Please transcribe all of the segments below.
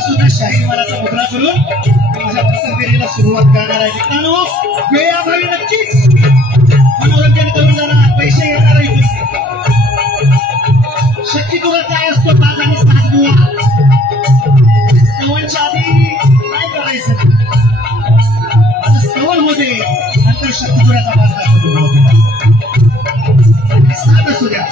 सुद्धा शाही मालाचा मुद्रा करून माझ्या प्रसंगीला सुरुवात करणार आहे. मित्रांनो, वेळाभावी नक्कीच मनोरंजन करून जाणार, पैसे येणार आहे. शक्ती तुला काय असतो, पाच आणि सात बुवा सवनच्या आधी काय करायचं, आता सवल मध्ये नंतर शक्ती तुऱ्याचा पाच दाखवतो. सात असू द्या.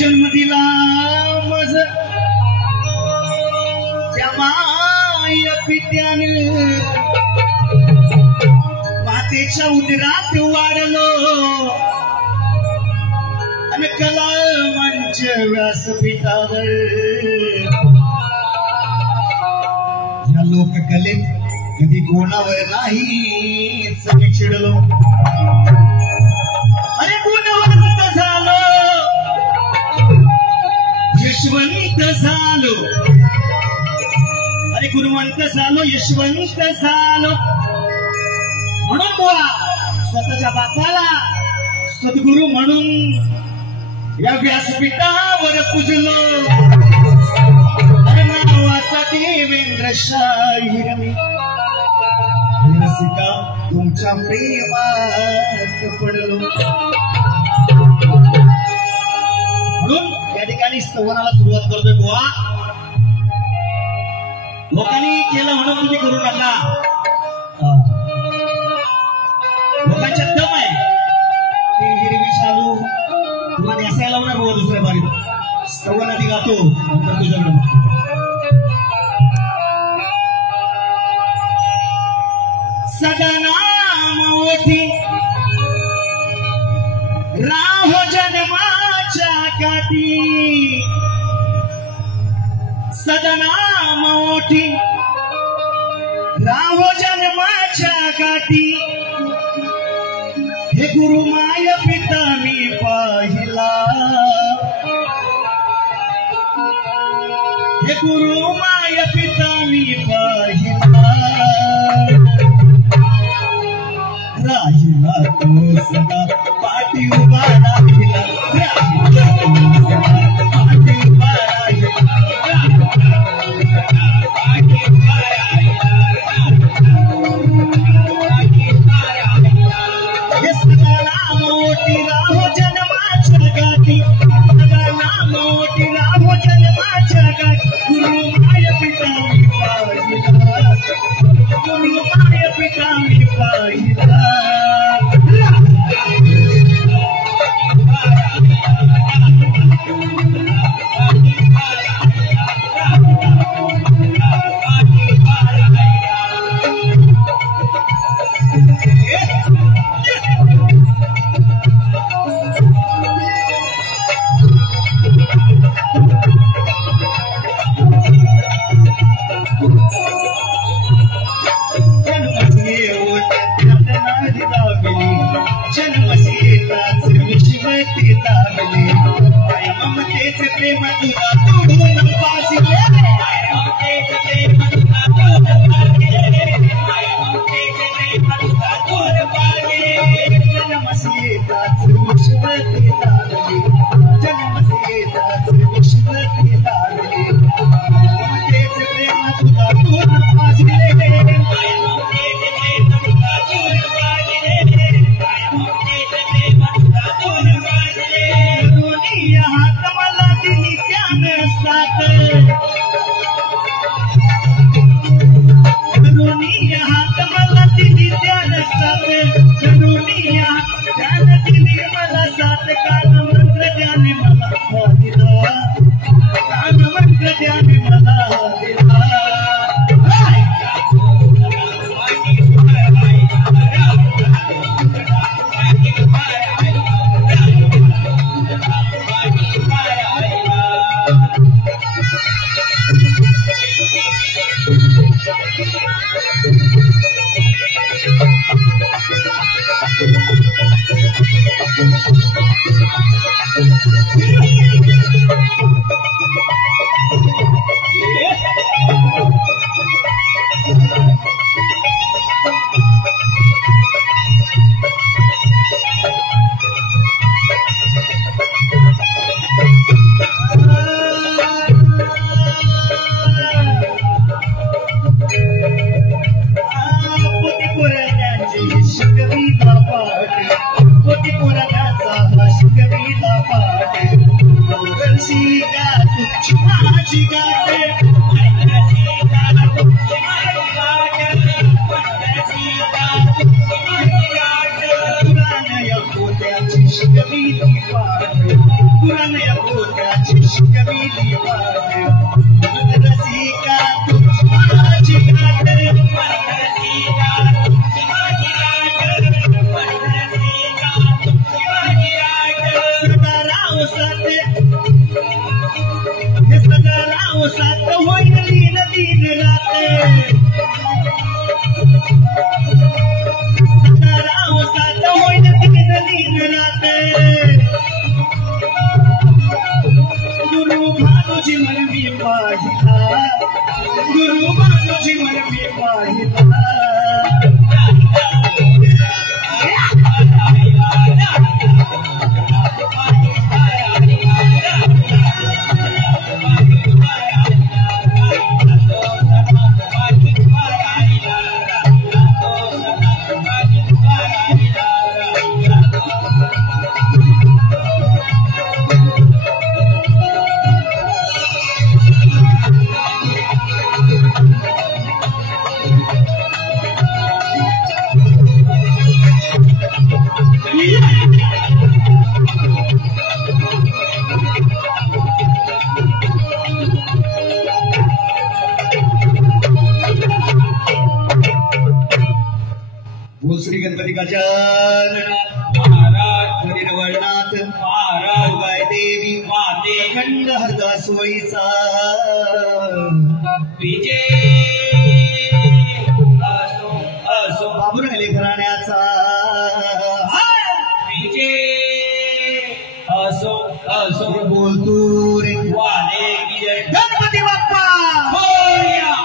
जन्मदिला मज त्या माय पित्याने मातेच्या उदरात वाढलो आणि कला मंच व्यासपीठावर या लोककलेत कधी कोणावर नाही चिडलो. अरे गुणवंत झालो, यशवंत झालो, अरे गुणवंत झालो, यशवंत झालो म्हणून बुवा स्वतःच्या बापाला सद्गुरू म्हणून या व्यासपीठावर पूजलो. अरे नावासाठी देवेंद्र शाहीर मी रसिका तुमच्या प्रेमात पडलो. म्हणून या ठिकाणी संवादाला सुरुवात करतोय. बुवा लोकांनी केलं म्हणून तुम्ही करू नका. लोकांच्या दम आहे ते हिरवी चालू तुम्हाला असायला लावणार. बुवा दुसऱ्या बारीत संवाद आधी गातो नंतर तुझ्याकडे सदनाम ओठी राहो जन्माच्या काठी, सदनाम ओठी राहो जन्माच्या काठी, हे गुरु माय पिता मी पाहिला, हे गुरु माय पिता मी पाहिला, राहिला तो सदा पाठी उभा राहिला, राहिला तो सदा पाठी उभा राहिला, पाठी उभा राहिला. हे सदा नाम मोठी राहो जन्माच्या गाठी, सदा नाम मोठी राहो जन्माच्या गाठी, गुरु माय पिता मी पाहिला, गुरु माय पिता मी पाहिला. पुराण्या पोत्याची शिकविली पाठ पुराण्या पोत्याची शिकविली पाठ रसिका तुझी माझी गाठ रसिका तुझी माझी गाठ रसिका तुझी माझी गाठ सदाराव साथे हे सदाराव साथ होईल दिन दिन रात सदाराव साथ होईल दिन दिन रात गुरु भानुजी मनवी पाहिला गुरु भानुजी मनवी पाहिला बोल श्री गणपती गजानन महाराज हरिवर्णात महाराज गाय देवी माते खंड हरदास वैसा विजय असो असो बाबुराले घराण्याचा विजय असो असो बोल तू रे वाले विजय गणपती बाप्पा मोरया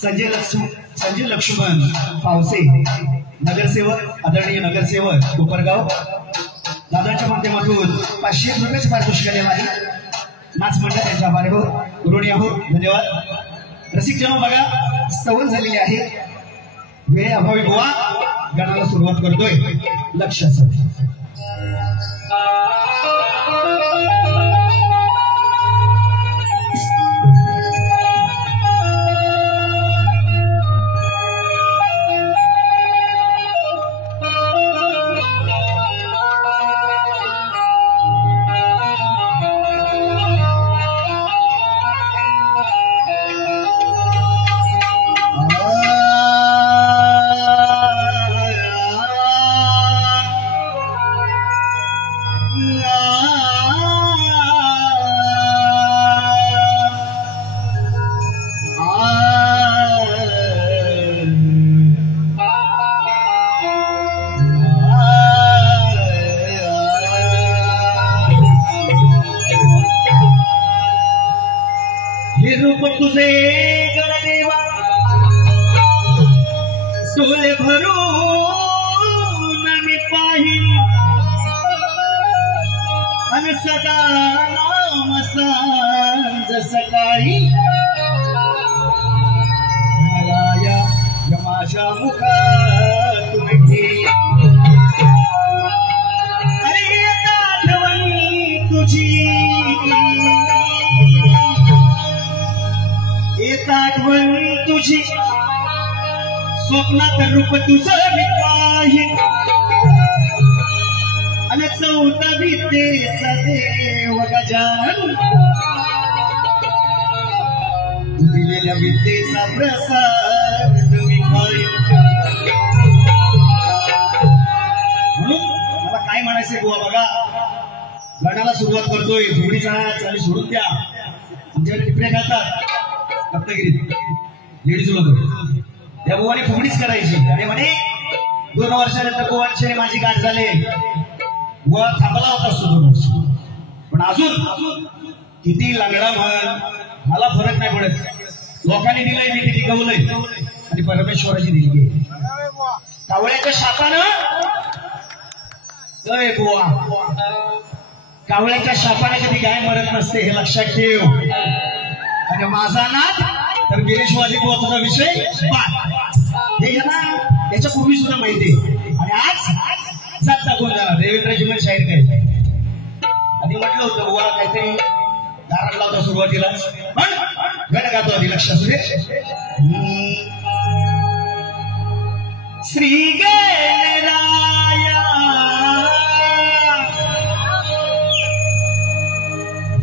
संजय लक्ष्मण पावसे नगरसेवक आदरणीय नगरसेवक कोपरगाव दादांच्या माध्यमातून 500 रुपयाची पारितोषिक देण्यात आली नाच मंडळ त्यांच्या आभारी आहोत ऋणी आहोत धन्यवाद रसिक जन बघा सवल झालेली आहे वेळे अभावी गोवा गाण्याला सुरुवात करतोय लक्ष असं तुझे गणदेवा डोळे भरून मी पाहिन आणि सदा नाम सांज सकाळी या माझ्या मुखातून अरे आठवण तुझी आठवण तुझी स्वप्नात रूप तुझं मी पाहिन आणि 14 विद्येचा देव गजानन तू दिलेल्या विद्येचा प्रसाद मी खाईन. म्हणून मला काय म्हणायचंय बुवा बघा, गाण्याला सुरुवात करतोय. फुगडीचा चाली सोडून द्या. तुमच्याकडे टिपऱ्या घालतात रत्नागिरीत लेडीज लोक, त्या बुवाने फुगडीच करायची. अरे म्हणे 2 वर्षानंतर बुवांची माझी गाठ झाली. बुवा थांबला होता असतो 2 वर्ष, पण अजून किती लंगडा म्हण मला फरक नाही पडत. लोकांनी दिलंय मी किती गवलंय आणि परमेश्वराची दिली कावळ्याच्या शापानं. बुवा कावळ्याच्या शापाने कधी गाय मरत नसते हे लक्षात ठेव. आणि माझा नाद तर गिरीशवादी बुवाचा विषय हे यांना याच्या पूर्वी सुद्धा माहिती आहे. आणि आज जात टाकून जाणार देवेंद्रजी पण शाहीर काय आधी म्हटलं होतं बुवा काहीतरी दाराला होता सुरुवातीला, पण गण गातो आधी लक्षात असू दे. श्री गणराया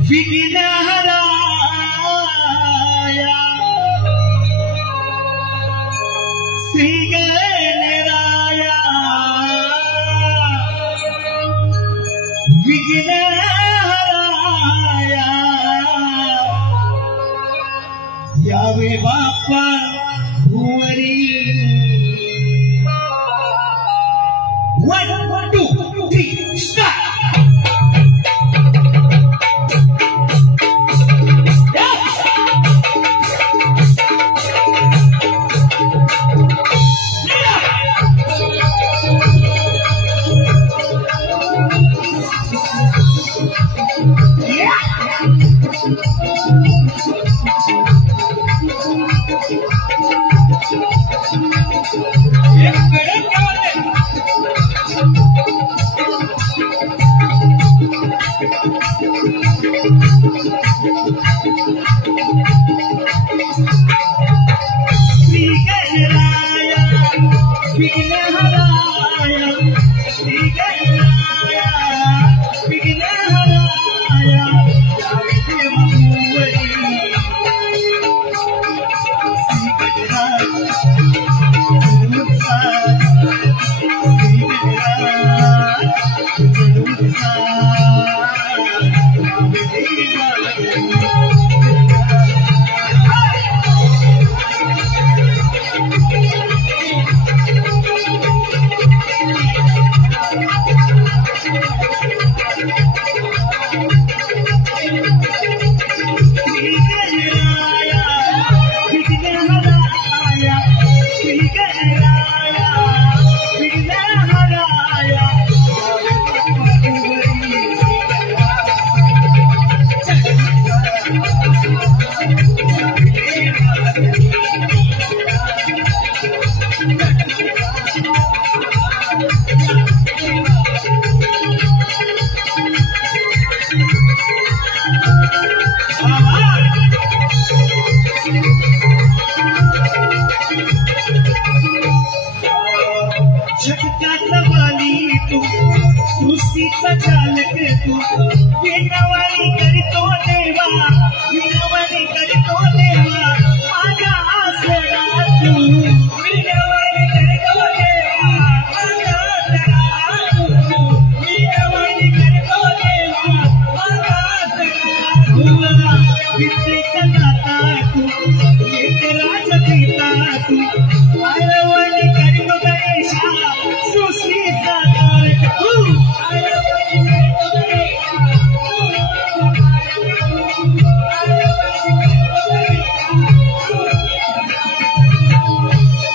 विघ्नहराया श्री गणराया विघ्नहराया यावे बाप्पा भुवरी. 1 2 3 स्टार्ट. जगताचा माली तू, सृष्टीचा चालक तू, विनवणी करतो देवा, विनवणी करतो देवा, माझ्या आसरा तू, विनवणी करतो देवा, माझ्या आसरा तू, विनवणी करतो देवा, माझ्या आसरा तू, विद्येचा दाता तू, लेकराचा पिता तू, आळवणी करतो गणेशा, सृष्टीचा तारक तू, आळवणी करतो गणेशा,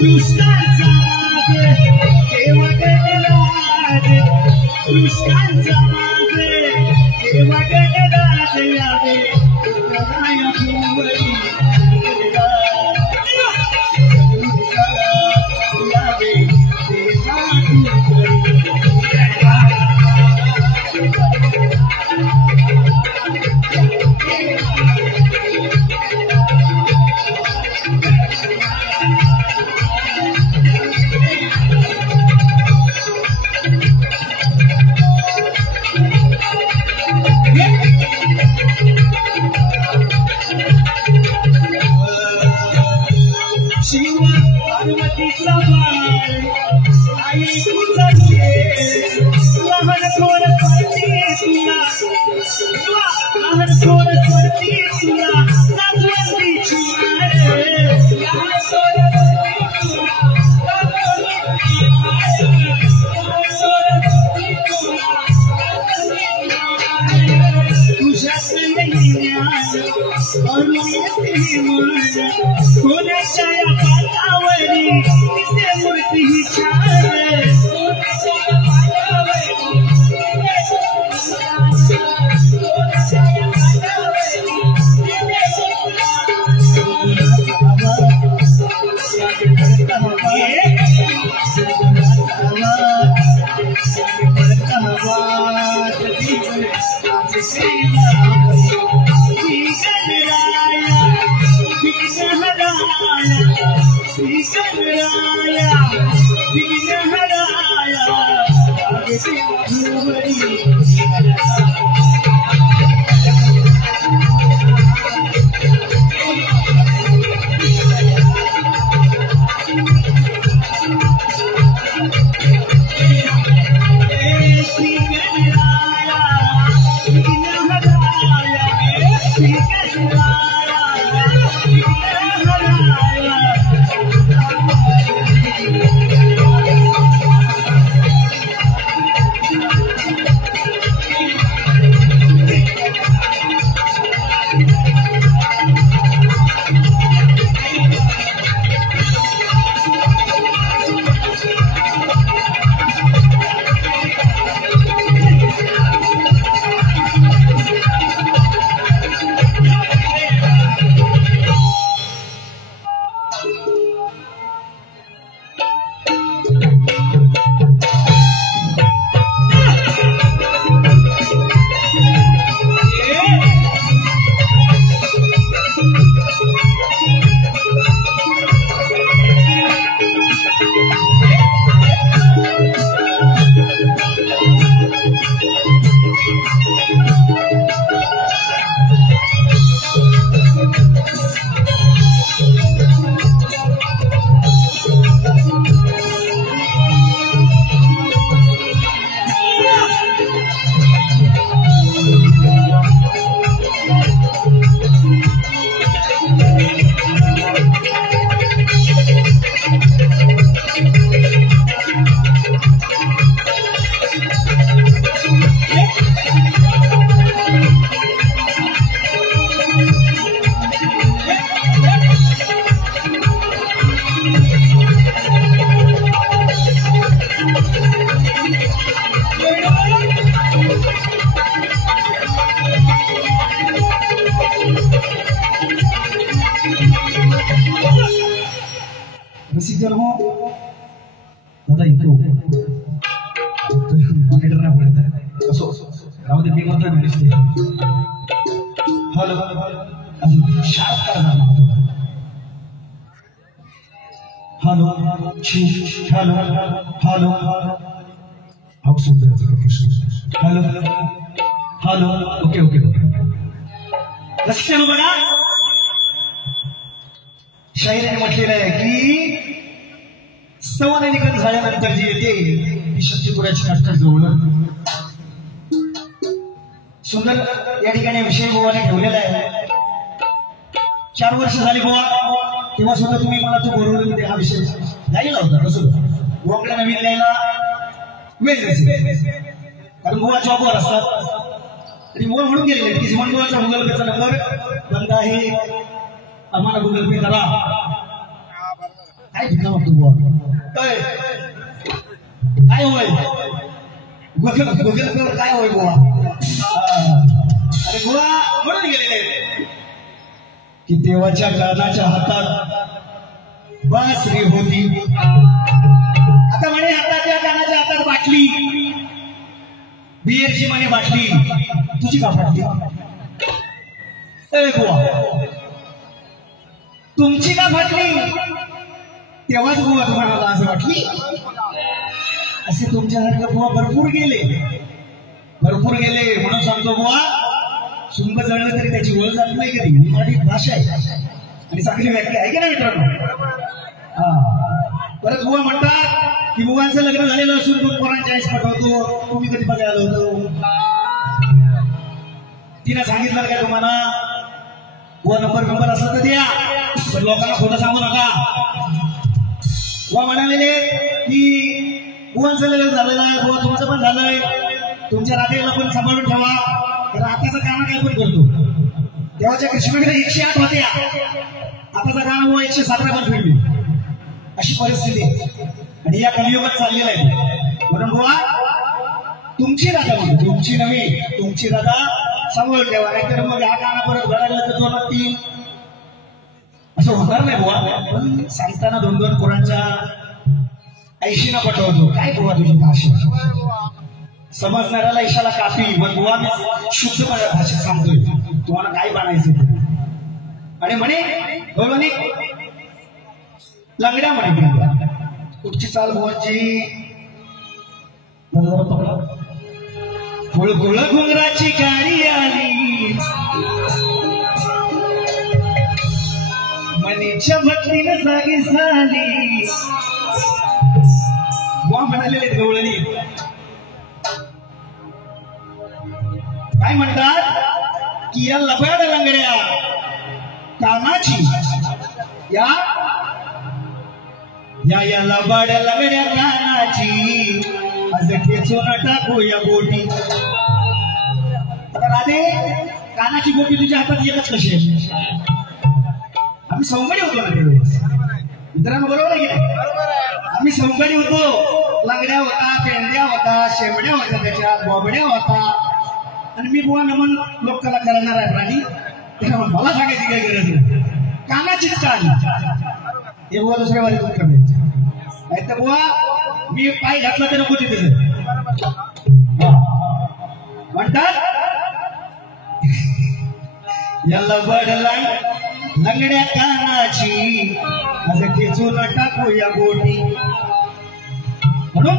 दुष्टांचा माज देवा गणराज, दुष्टांचा माज देवा गणराज यावे उत्तराया भुवरी सवाल आई तुझे लहर थोड़ पड़ती तुला लहर थोड़ पड़ती तुला सासवंती छुआरे लहर थोड़ पड़ती तुला तुझ्या संगीत और सोन्याच्या या पाटावरी तिचे मूर्ती ही छान सोन्याच्या या पाटावरी सोन्याच्या या पाटावरी लक्षात बघा शाहिराने म्हटलेलं आहे की संवननिकन झाल्यानंतर जी येते ती शक्तीपुराची नाटक जवळ सुंदर या ठिकाणी विषय गोवाने ठेवलेला आहे 4 वर्ष झाली गोवा तेव्हा सुद्धा तुम्ही मला तो बोलवलं हा विषय लिहिला होता कसं गोवाकडे नवीन लिहायला वेळ जायचे कारण गोवा जॉबवर असतात तरी मोर म्हणून गेलेले की जीवन गोवाचा गुगल पेचा नंबर बंद आहे आम्हाला गुगल पे करा काय भिका वाटतो गोवा काय होय गुगल पेवर काय होय गोवा अरे गोवा म्हणून गेलेले की देवाच्या कानाच्या हातात बासरी होती आता म्हणे हाताच्या कानाच्या हातात बाटली बियरची म्हणे बाटली तुझी का फाटली गोवा तुमची का फाटली तेव्हाच गोवा तुम्हाला असं वाटली असे तुमच्यासारखे गोवा भरपूर गेले म्हणून सांगतो गोवा सुंग जळलं तरी त्याची ओळख जात नाही कधी ही मराठी भाषा आहे आणि चांगली व्याख्या आहे की नाही मित्रांनो हा परत बुवा म्हणतात की बुवांचं लग्न झालेलं असून तू पोरांच्या आईस पाठवतो, तुम्ही कधी बघायला होतो? तिने सांगितलं काय तुम्हाला? बुवा नंबर असला तर द्या, पण लोकांना खोटं सांगू नका. बुवा म्हणालेले की बुवांचं लग्न झालेलं आहे, बुवा तुमचं पण झालंय, तुमच्या नातेवाईकाला पण सांभाळून ठेवा. तर आताचं काम काय पण करतो. तेव्हाच्या कृष्णाकडे 108 होत्या, आताचा काम बुवा 117 पण फिरली. अशी परिस्थिती आणि या कलियुगात चाललेला आहे. म्हणून बुवा तुमची राधा म्हणतो, तुमची नवी, तुमची राधा सांभाळून ठेवा. नाहीतर मग हा गाणं परत घडायला तर 2 3 असं होणार नाही बुवा. पण सांगताना 2 पोरांच्या 80 पटवतो. काय बुवा तुझी भाषा? समजणाऱ्याला ईशाला कापी, पण बुवा मी शुद्ध भाषेत सांगतोय, तुम्हाला काय बनायचं. आणि म्हणे गौरवानी लंगड्या म्हणे कुठची चाल बुवाची? फुलफुल घुंगराची गाडी आली, मनीच्या भक्तीनं जागी झाली. बुवा म्हणालेले गवळणी काय म्हणतात की या लबाड लंगड्या कानाची, या लबाड लंगड्या कानाची असं खेचून टाकूया बोटी. आता राधे, कानाची बोटी तुझ्या हातात येतच कशी आहे? आम्ही सौंगडी होतो ना त्यावेळेस, मित्रांनो, बरोबर आहे की नाही? आम्ही सौंगडी होतो. लंगड्या होता, पेंड्या होता, शेंबड्या होत्या, त्याच्यात बोबड्या होता. आणि मी बुवा नमन लोकांना करणार आहे प्राणी, मला सांगायची काही गरज नाही. कानाचीच कान हे बुवा दुसऱ्या वारी करायचं नाही. तर बुवा मी पाय घातला तर नको तिथे म्हणतात याला बडला लंगड्या कानाची असं खेचून टाकूया बोटी. म्हणून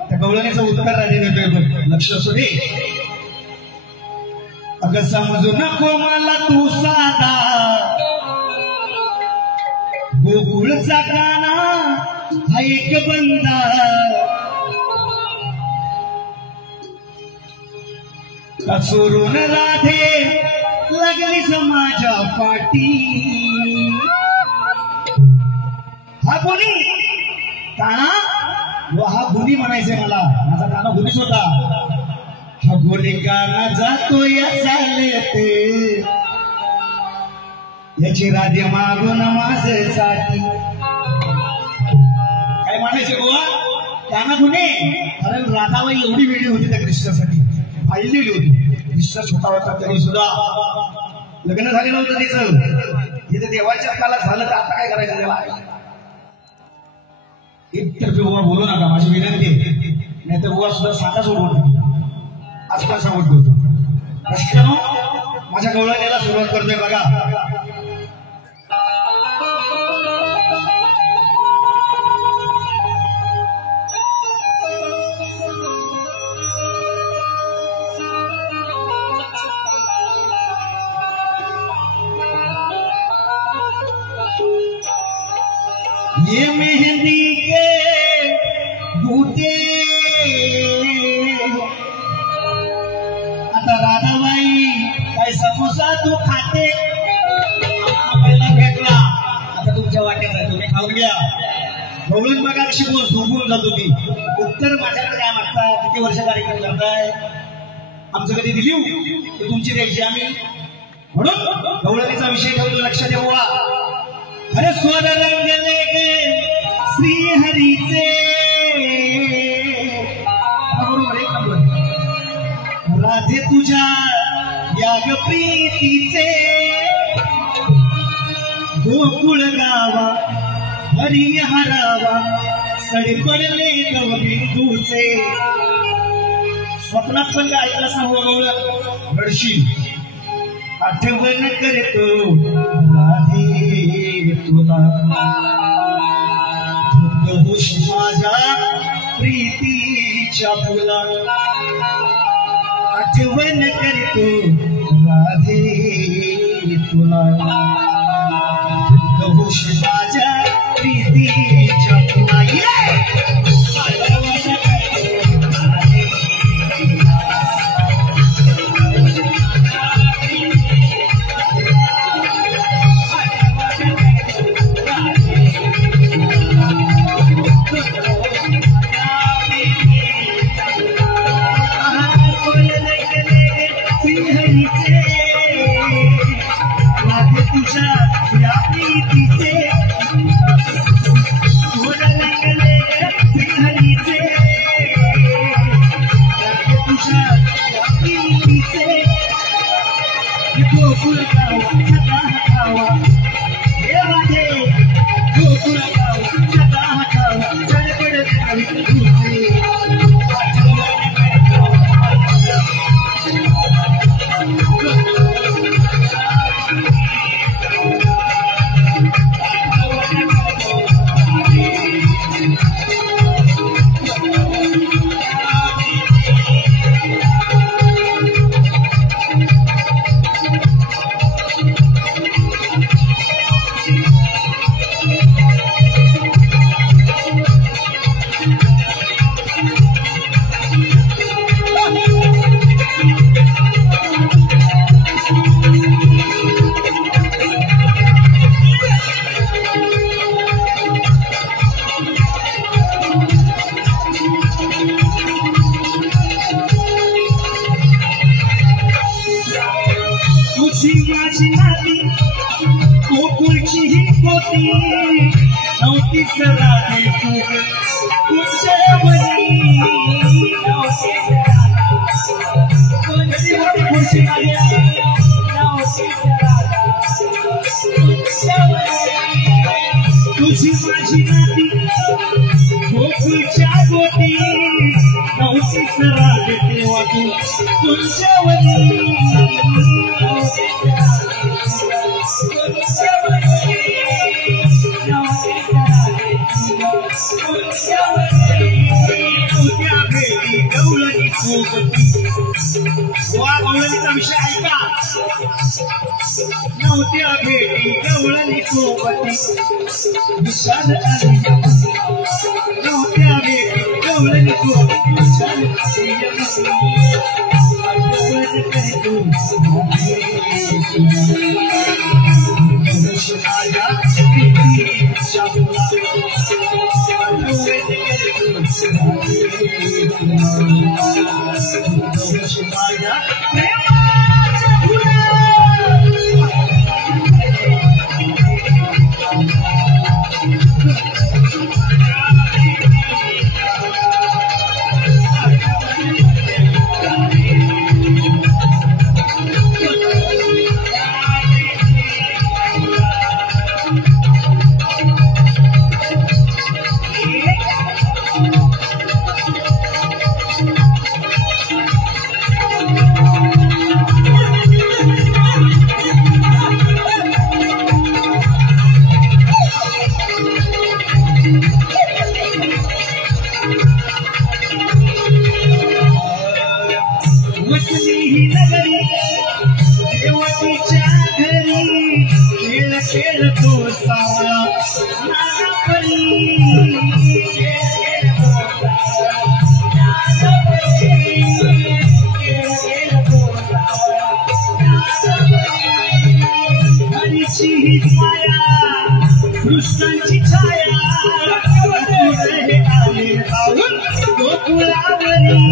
त्या कवळणीचं उत्तर राहिले देतोय, लक्ष असू दे. अगं समजू नको मला तू साधा, गोकुळचा काना हा एक बंदा. कचोरून राधे लागलीस माझ्या पाठी. हा कोणी काना? हा गुन्ही म्हणायचंय मला, माझा काना गुन्हीच होता. हा गुन्ही काना जातो या चालते, याची राधे मागून माझ्यासाठी. काय म्हणायचे बुवा? काना गुन्हे. अरे राधाबाई एवढी वेळी होती त्या कृष्णासाठी, पाहिलेली होती. कृष्ण छोटा होता तरी सुद्धा लग्न झालेलं होतं तिचं. तिथे देवाच्या काळात झालं तर आता काय करायचं त्याला? एकतर्फी बुवा बोलू नका, माझी विनंती. नाही तर बुवा सुद्धा साधा सोडून आजकाल सांगत होतो. कष्टानं माझ्या गवळणीला सुरुवात करतोय बघा. ये मेहंदी के बूटे आता राधाबाई काय समोसा तू खाते? आपल्याला भेटला, आता तुमच्या वाट्यात आहे, तुम्ही खाऊन घ्या. गवळण बघा कशी झोपून जातो ती. उत्तर माझ्याकडे काय मागता? किती वर्ष कार्यक्रम करताय? आमचं कधी दिली तर तुमची द्यायची आम्ही. म्हणून गवळणीचा विषय ठेवतो, लक्षात ठेवा. अरे स्वर रंगले गे श्री हरीचे, बरोबर एक नंबर. राधे तुझ्या याग प्रीतीचे, गोकुळ गावा हरी हरावा सडे पडले गवबिंदूचे. स्वप्नात पण गायला सांगू घडशील, आठवण करतो राधे तुला, होश माझ्या प्रीतीच्या फुला. आठवण करतो राधे तुला, होश माझ्या प्रीतीच्या फुला. तुझी माझी नाती गोकुळच्या गोटी नव्हती सराग तेव्हा तू तुमच्यावरी नव्हत्या भेटी गवळणी सोबती वा गवळणीचा विषय ऐका नव्हत्या भेटी गवळणी सोबती विशाल आली नव्हत्या भेटी गवळणी सोबती विशाल खेळतो सावळा हरीची माया कृष्णाची छाया आले गोकुळावरी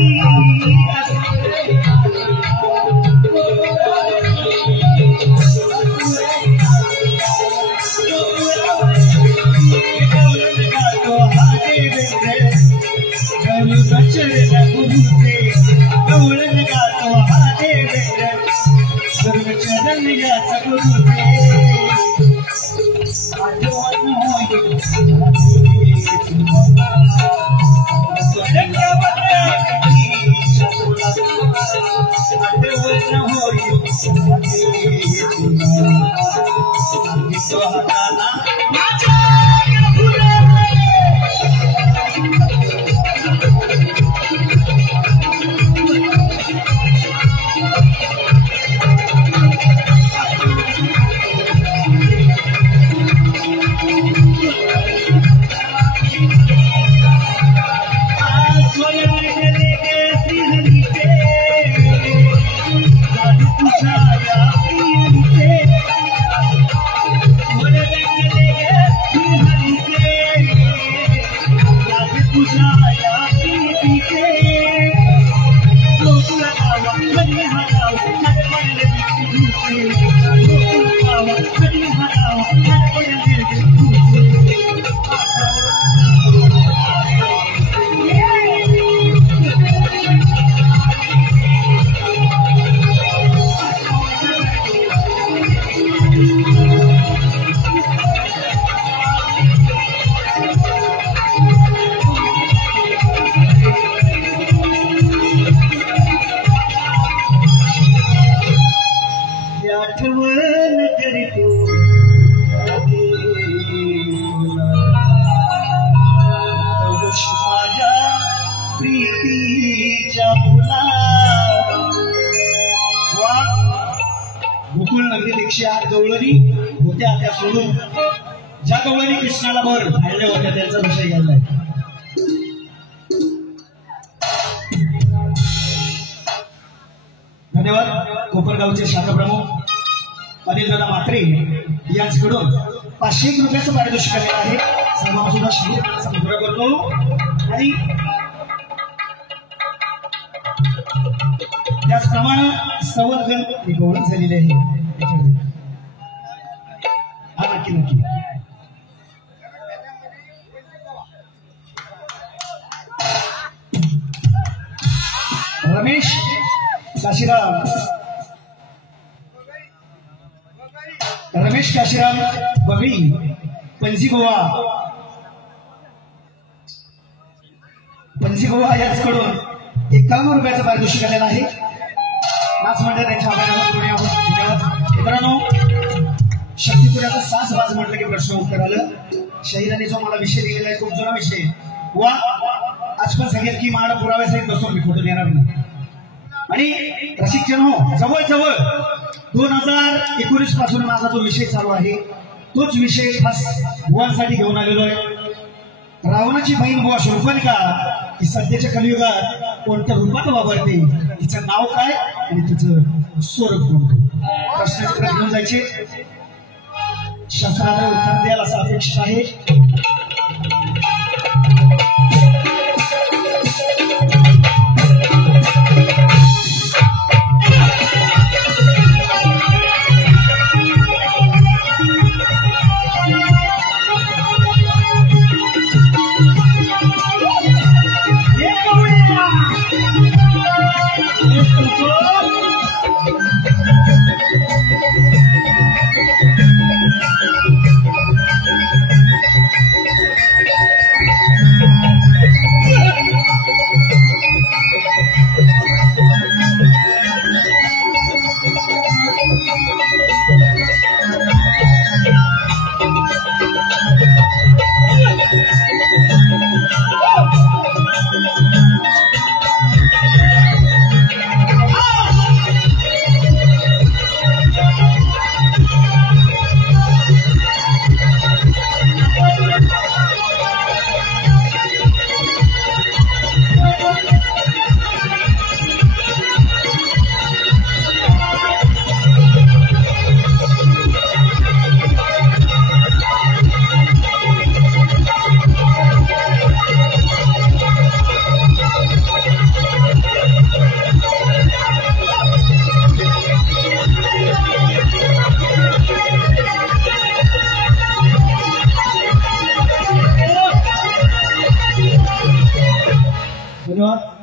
108 गवळणी होत्या त्या सोडून ज्या गवळणी कृष्णाला वर राहिल्या होत्या त्यांचा विषय घ्यायला धन्यवाद. कोपरगावचे शाखा प्रमुख अनिलदादा म्हात्रे यांच्याकडून 501 रुपयाचं पारितोषिक आलेलं आहे. सन्मान सुद्धा शिबिर करतो आणि त्याचप्रमाणे संवर्धन ही गौरव झालेले आहे. हा नक्की नक्की रमेश काशीराम बगळी पणजी गोवा यांच्याकडून 51 रुपयाचं पारितोषिक आलेलं आहे. नाच मंडळ त्यांच्या आभारानं मित्रांनो शक्तीपुराचा सास बाज म्हटलं की प्रश्न उत्तर आलं. शहीदांनी जो मला विषय दिलेला आहे खूप जुना विषय वा आज पण सांगेल की मला पुराव्यासहित बसून मी खोटं देणार नाही. आणि प्रशिक्षण हो जवळ 2019 पासून माझा जो विषय चालू आहे तोच विषय खास बुवांसाठी घेऊन आलेलो आहे. रावणाची बहीण बुवा शूर्पणखा ही सध्याच्या कलियुगात कोणत्या रूपात वावरते, तिचं नाव काय आणि तिचं स्वरूप कोणतं, प्रश्नाचे उत्तर घेऊन जायचे. शास्त्राला उत्तर द्यायला असं अपेक्षित आहे.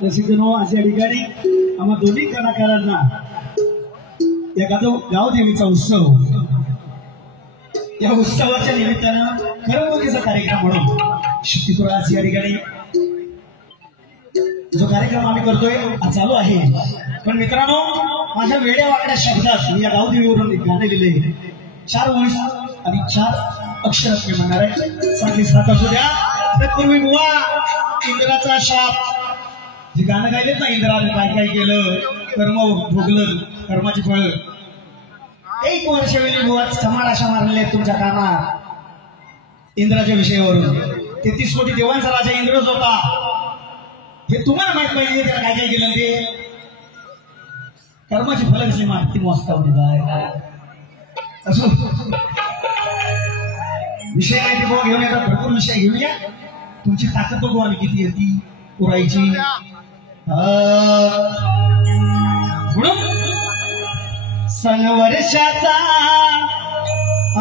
रसिकनो अशा ठिकाणी आम्हा दोन्ही कलाकारांना या गावदेवीचा उत्सव या उत्सवाच्या निमित्तानं करमणुकीचा कार्यक्रम म्हणून शक्तीपुराज या ठिकाणी जो कार्यक्रम आम्ही करतोय हा चालू आहे. पण मित्रांनो माझ्या वेड्या वाकड्या शब्दात मी या गावदेवीवरून एक गाणं लिहिले 4 ओळी आणि 4 अक्षरात मी म्हणणार आहे. सारखी साथ असू द्या. तत्पूर्वी बुवा इंद्राचा शाप जे गाणं गायलेत ना, इंद्राने काय काय केलं, कर्म भोगलं, कर्माची फळ. 1 वर्ष वेळी बुवा समाडाशा मारलेले तुमच्या कानात इंद्राच्या विषयावरून. 33 कोटी देवांचा राजा इंद्रच होता. हे तुम्हाला माहित पाहिजे त्याला काय काय केलं ते. कर्माची फळ कशी माहिती मोजता होती काय असो विषय माहिती बुवा घेऊन येतात. भरपूर विषय घेऊन या. तुमची ताकद बघू आम्ही किती येते पुरायची. म्हणून सण वर्षाचा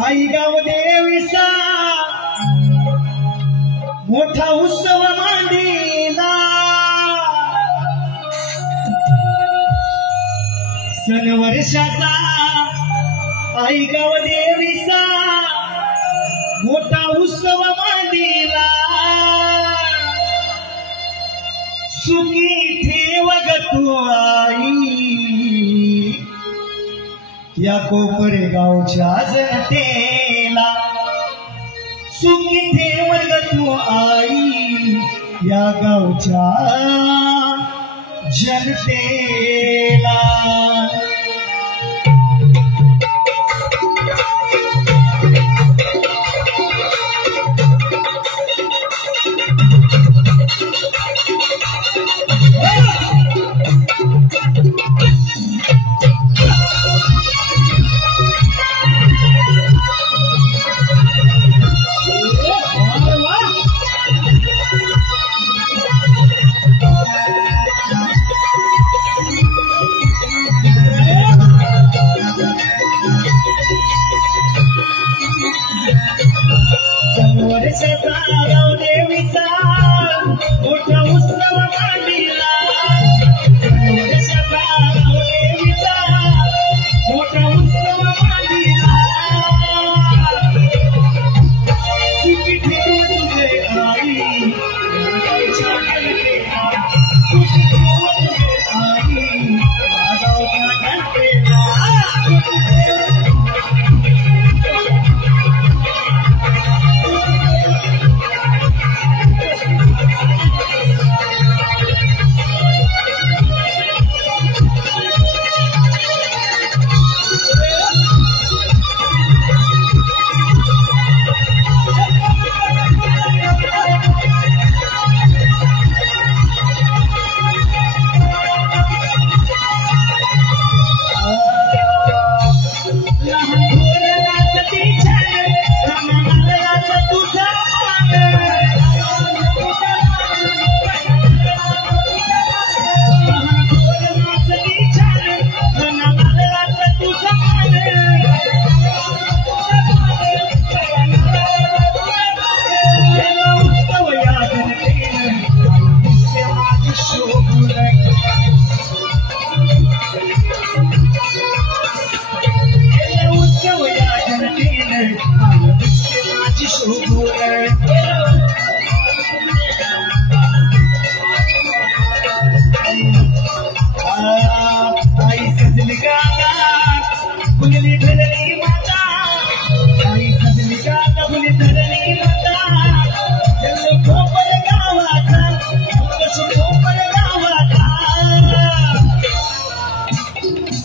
आई गावदेवीचा मोठा उत्सव मांडीला. सण वर्षाचा आई गावदेवीचा मोठा उत्सव मांडीला. सुखी ठेव ग तू आई या कोपरे गावच्या जनतेला. सुखी ठेव ग तू आई या गावच्या जनतेला.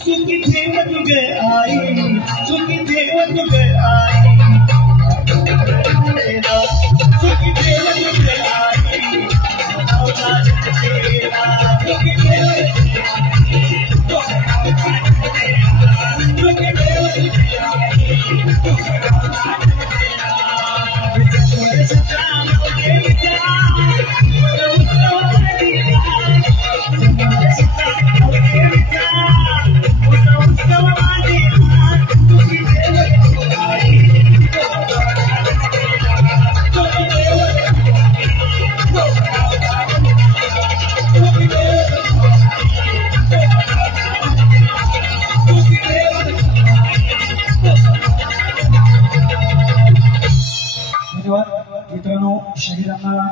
सुखी ठेव तुझे आई सुखी ठेव तुझे आई सुखी ठेव तुझे आई सुखी मित्रांनो, शहीदांना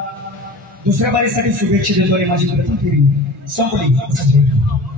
दुसऱ्या बारीसाठी शुभेच्छा देतो आणि माझी प्रथम फेरी संपली.